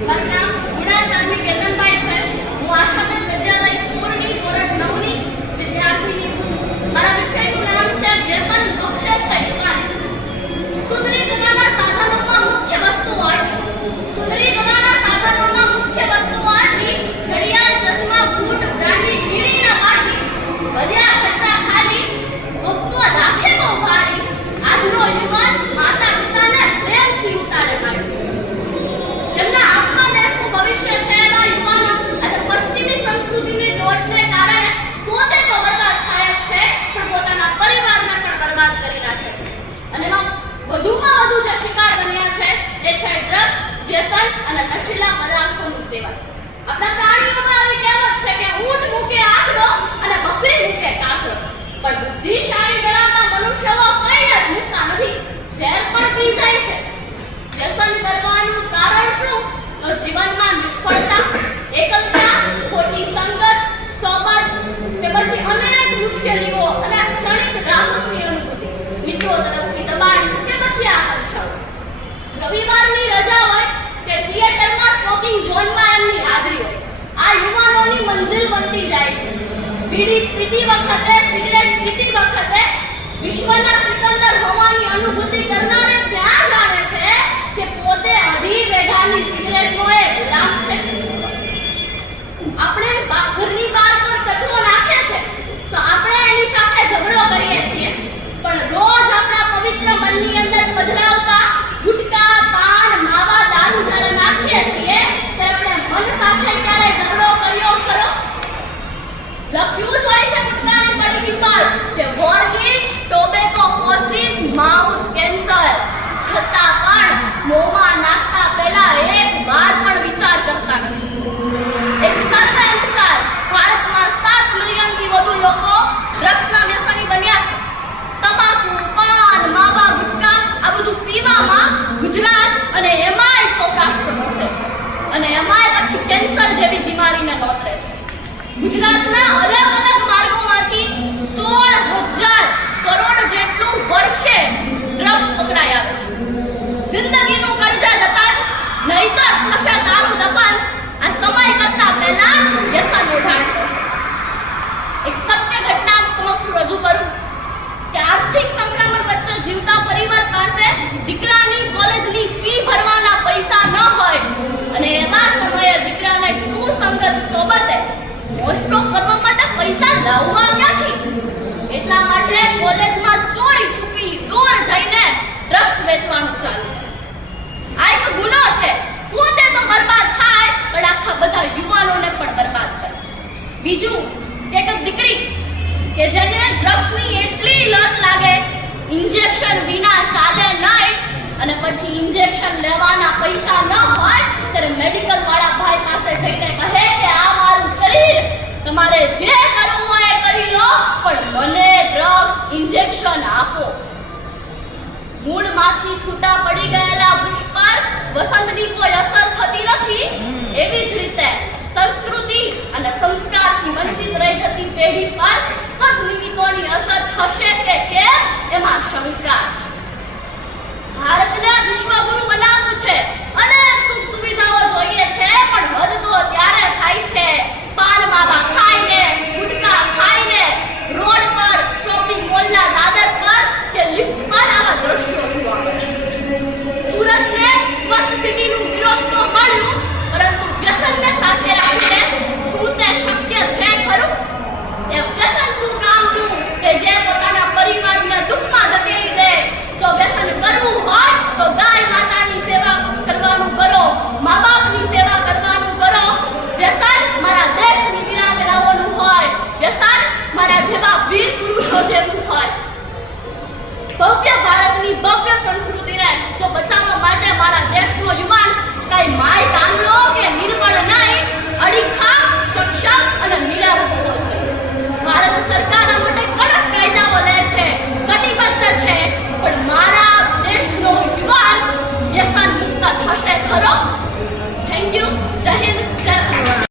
வந்தா குணாசாமிக்கு எல்லாம் વ્યસન અને નશીલા પદાર્થોનું સેવન. આપણા પ્રાણીઓમાં આવી કહેવત છે કે ઊંટ મૂકે આકડો અને બકરી મૂકે કાકડો પણ બુદ્ધિશાળી ગણાતા મનુષ્યો કંઈ જ મૂકતા નથી. ઝેર પણ પી જાય છે. વ્યસન કરવાનું કારણ શું? તો જીવનમાં નિષ્ફળતા, એકલતા બીડી પીતી વખતે, સિગરેટ પીતી વખતે વિશ્વના સિકંદર હોવાની અનુભૂતિ કરનારે ક્યાં જાણે છે કે પોતે હરી વેઢાની લખ્યું જ હોય છે ગુટકાની પડીકી પર કે વોર્નિંગ ગુજરાતના લાવવા નથી એટલા માટે કોલેજમાં ચોરી છુપી દૂર જઈને ડ્રગ્સ વેચવાનું ચાલુ. આ એક ગુનો છે. પોતે તો બરબાદ થાય, પણ આખા બધા યુવાનોને પણ બરબાદ કરે. બીજું એક દીકરી કે જેને ડ્રગ્સની એટલી લત લાગે ઇન્જેક્શન વિના ચાલે નહીં, અને પછી ઇન્જેક્શન લેવાના પૈસા ન હોય, ત્યારે મેડિકલ વાળા ભાઈ પાસે જઈને કહે કે આ મારું શરીર તમારે જે કરવું હોય એ કરી લો પણ મને ડ્રગ્સ ઇન્જેક્શન આપો મૂળમાંથી છૂટા પડી ગયેલા વૃક્ષ પર વસંતની કોઈ અસર થતી નથી. એવી જ રીતે સંસ્કૃતિ અને સંસ્કારથી વંચિત રહી જતી પેઢી પર